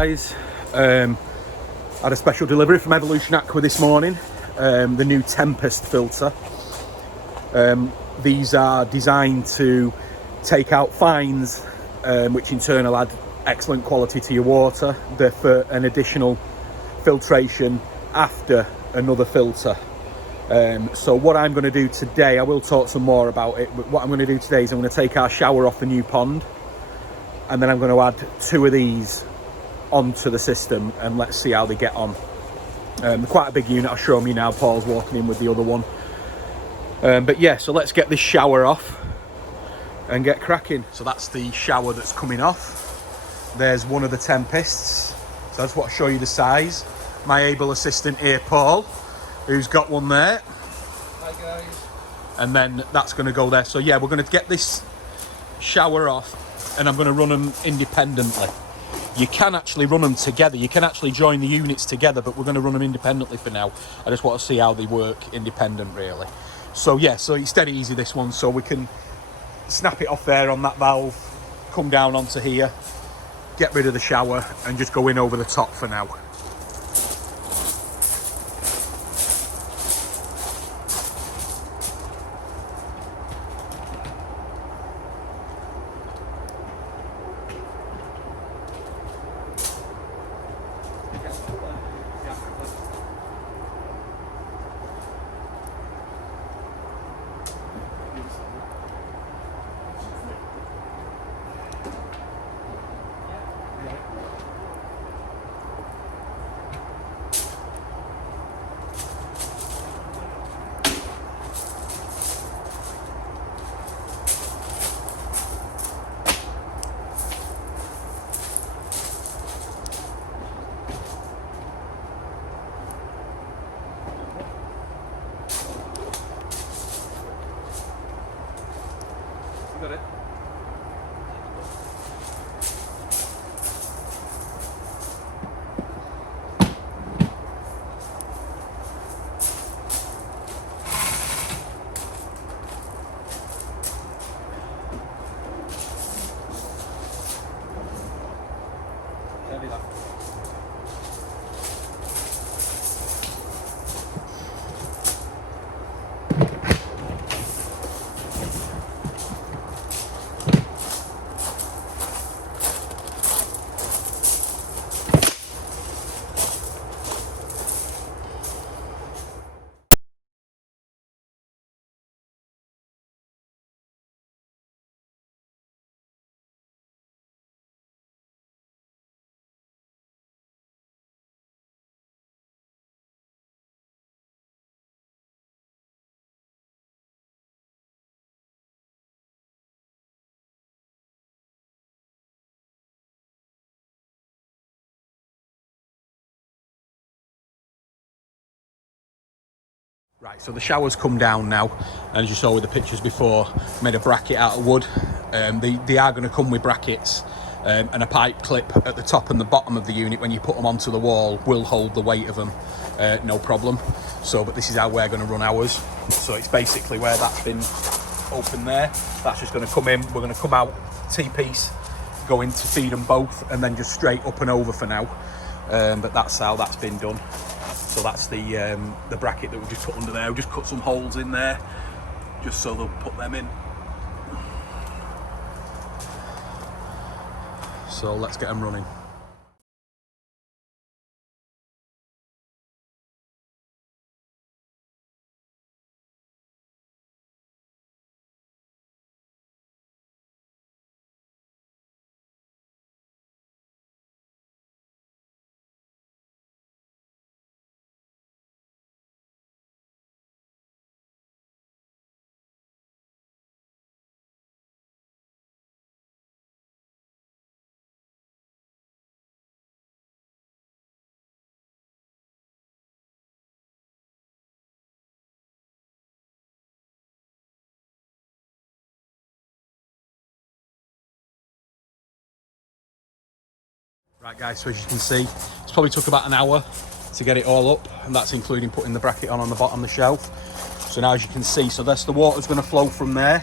guys, had a special delivery from Evolution Aqua this morning, the new Tempest filter. These are designed to take out fines, which in turn will add excellent quality to your water. They're for an additional filtration after another filter. So what I'm going to do today, I will talk some more about it, but what I'm going to do today is I'm going to take our shower off the new pond, and then I'm going to add 2 of these onto the system and let's see how they get on. They're quite a big unit. I'll show them you now. Paul's walking in with the other one. But yeah, so let's get this shower off and get cracking. So that's the shower that's coming off. There's one of the Tempests. So I just want to show you the size. My able assistant here, Paul, who's got one there. Hi guys. And then that's going to go there. So yeah, we're going to get this shower off and I'm going to run them independently. You can actually run them together. You can actually join the units together, but we're going to run them independently for now. I just want to see how they work independent, really. So yeah, so it's dead easy, this one. So we can snap it off there on that valve, come down onto here, get rid of the shower and just go in over the top for now. Got it. Heavy that. Right, so the shower's come down now, and as you saw with the pictures before, made a bracket out of wood. They are going to come with brackets, and a pipe clip at the top and the bottom of the unit when you put them onto the wall will hold the weight of them, no problem. So, but this is how we're going to run ours. So it's basically where that's been open there. That's just going to come in. We're going to come out T-piece, go in to feed them both, and then just straight up and over for now. But that's how that's been done. So that's the bracket that we've just put under there. We've just cut some holes in there, just so they'll put them in. So let's get them running. Right guys, so as you can see, it's probably took about an hour to get it all up, and that's including putting the bracket on the bottom of the shelf. So now as you can see, so that's the water's going to flow from there,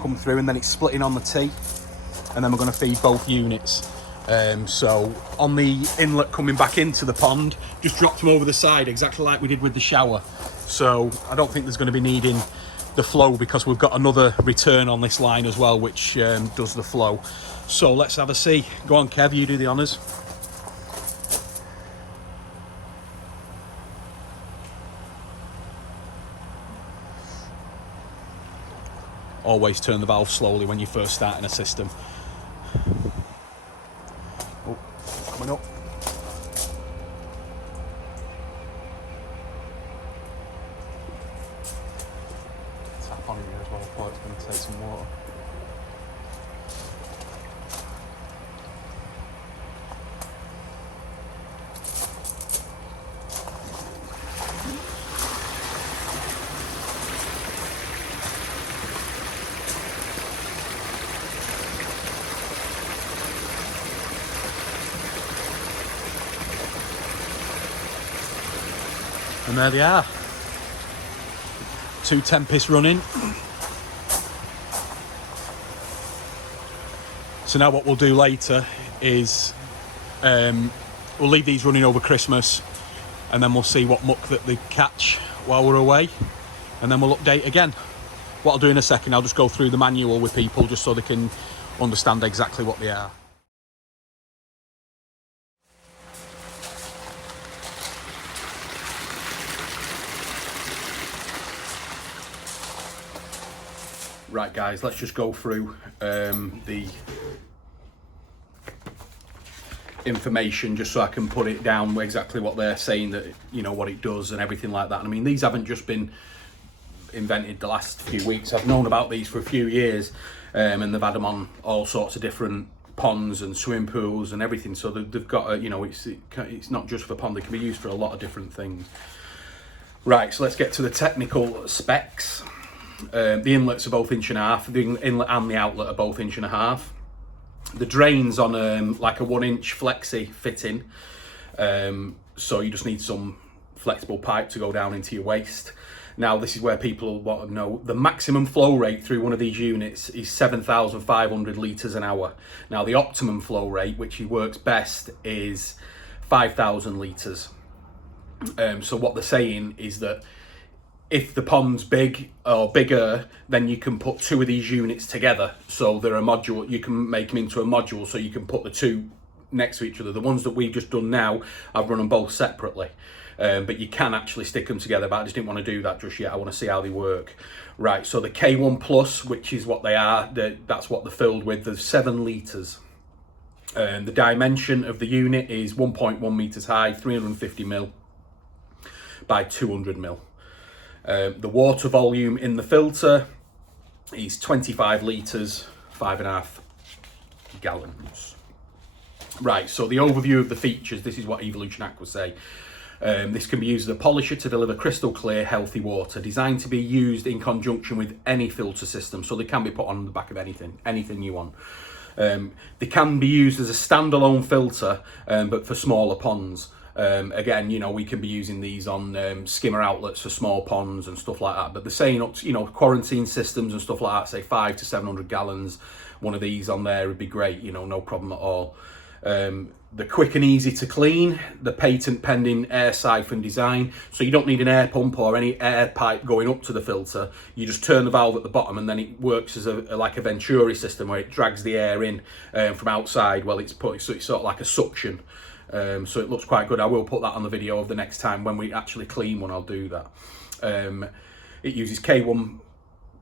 come through, and then it's splitting on the T, and then we're going to feed both units. So on the inlet coming back into the pond, just dropped them over the side, exactly like we did with the shower. So I don't think there's going to be needing the flow, because we've got another return on this line as well, which does the flow. So let's have a see. Go on, Kev, you do the honours. Always turn the valve slowly when you're first starting a system. Oh, coming up. Tap on here as well. I thought it's going to take some water. And there they are. 2 Tempest running. So now what we'll do later is we'll leave these running over Christmas, and then we'll see what muck that they catch while we're away, and then we'll update again. What I'll do in a second, I'll just go through the manual with people just so they can understand exactly what they are. Right guys, let's just go through the information just so I can put it down exactly what they're saying, that you know what it does and everything like that. I mean, these haven't just been invented the last few weeks. I've known about these for a few years, and they've had them on all sorts of different ponds and swimming pools and everything. So they've got a, you know, it's not just for pond, they can be used for a lot of different things. Right, so let's get to the technical specs. The inlets are both 1.5 inches. The inlet and the outlet are both 1.5 inches. The drain's on like a 1-inch flexi fitting, so you just need some flexible pipe to go down into your waste. Now this is where people want to know the maximum flow rate through one of these units is 7,500 litres an hour. Now the optimum flow rate, which works best, is 5,000 litres. So what they're saying is that if the pond's big or bigger, then you can put 2 of these units together. So they're a module, you can make them into a module, so you can put the 2 next to each other. The ones that we've just done now, I've run them both separately. But you can actually stick them together, but I just didn't want to do that just yet. I want to see how they work. Right, so the K1 Plus, which is what they are, that's what they're filled with. There's 7 litres. The dimension of the unit is 1.1 metres high, 350 mil by 200 mil. The water volume in the filter is 25 litres, 5.5 gallons. Right, so the overview of the features, this is what Evolution Aqua say. This can be used as a polisher to deliver crystal clear, healthy water, designed to be used in conjunction with any filter system. So they can be put on the back of anything you want. They can be used as a standalone filter, but for smaller ponds. Again, you know, we can be using these on skimmer outlets for small ponds and stuff like that. But they're saying up to, you know, quarantine systems and stuff like that, say 500 to 700 gallons. One of these on there would be great, you know, no problem at all. They're quick and easy to clean. The patent pending air siphon design, so you don't need an air pump or any air pipe going up to the filter. You just turn the valve at the bottom, and then it works as like a Venturi system where it drags the air in from outside. Well, it's sort of like a suction. So it looks quite good. I will put that on the video of the next time when we actually clean one. I'll do that. It uses K1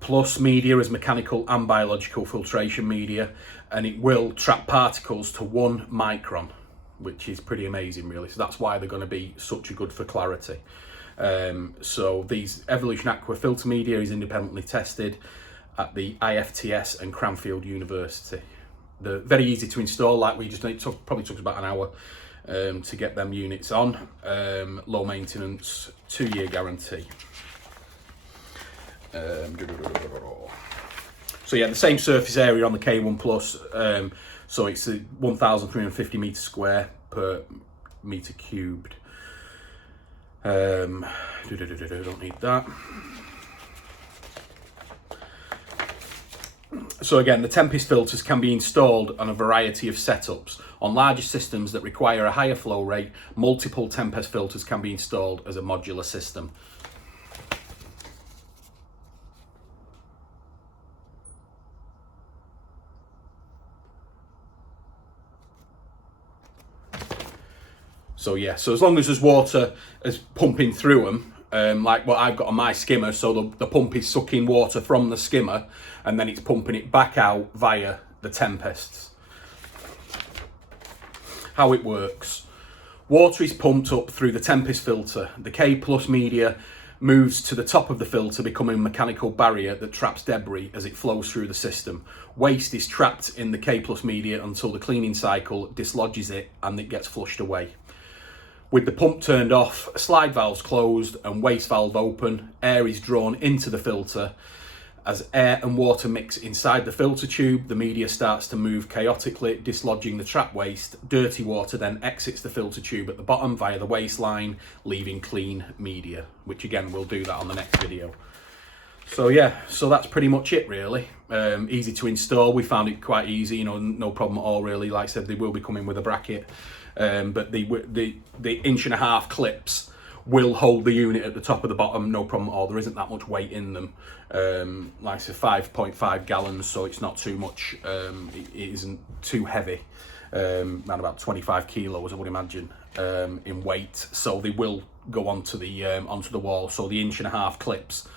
Plus media as mechanical and biological filtration media, and it will trap particles to 1 micron, which is pretty amazing, really. So that's why they're going to be such a good for clarity. So these Evolution Aqua filter media is independently tested at the IFTS and Cranfield University. They're very easy to install. Like we just probably took about an hour to get them units on. Low maintenance, 2-year guarantee. So yeah, the same surface area on the K1 Plus. So it's 1,350 metres square per metre cubed. Don't need that. So again, the Tempest filters can be installed on a variety of setups. On larger systems that require a higher flow rate, multiple Tempest filters can be installed as a modular system. So yeah, so as long as there's water is pumping through them, like what I've got on my skimmer, so the pump is sucking water from the skimmer and then it's pumping it back out via the Tempests. How it works. Water is pumped up through the Tempest filter. The K+ media moves to the top of the filter, becoming a mechanical barrier that traps debris as it flows through the system. Waste is trapped in the K+ media until the cleaning cycle dislodges it and it gets flushed away. With the pump turned off, slide valves closed and waste valve open, air is drawn into the filter. As air and water mix inside the filter tube, the media starts to move chaotically, dislodging the trapped waste. Dirty water then exits the filter tube at the bottom via the waste line, leaving clean media, which again, we'll do that on the next video. So yeah, so that's pretty much it really. Easy to install. We found it quite easy, you know, no problem at all really. Like I said, they will be coming with a bracket, but the 1.5 inch clips will hold the unit at the top of the bottom, no problem at all. There isn't that much weight in them. Like I said, 5.5 gallons, so it's not too much. It isn't too heavy. Around about 25 kilos, I would imagine, in weight. So they will go onto the wall. So the 1.5 inch clips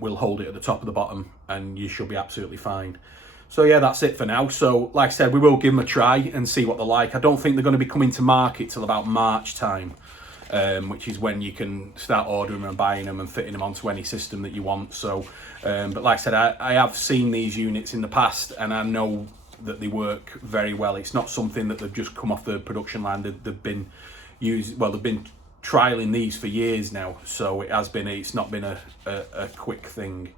will hold it at the top of the bottom, and you should be absolutely fine. So yeah, that's it for now. So like I said, we will give them a try and see what they're like. I don't think they're going to be coming to market till about March time. Which is when you can start ordering them and buying them and fitting them onto any system that you want. So, but like I said, I have seen these units in the past and I know that they work very well. It's not something that they've just come off the production line. They've been they've been trialing these for years now. So it's not been a quick thing.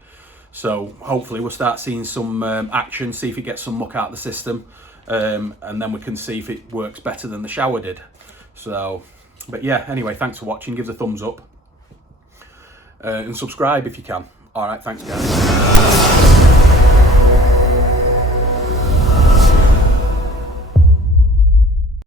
So hopefully we'll start seeing some action, see if it gets some muck out of the system, and then we can see if it works better than the shower did. So. But yeah, anyway, thanks for watching. Give us a thumbs up and subscribe if you can. All right, thanks guys.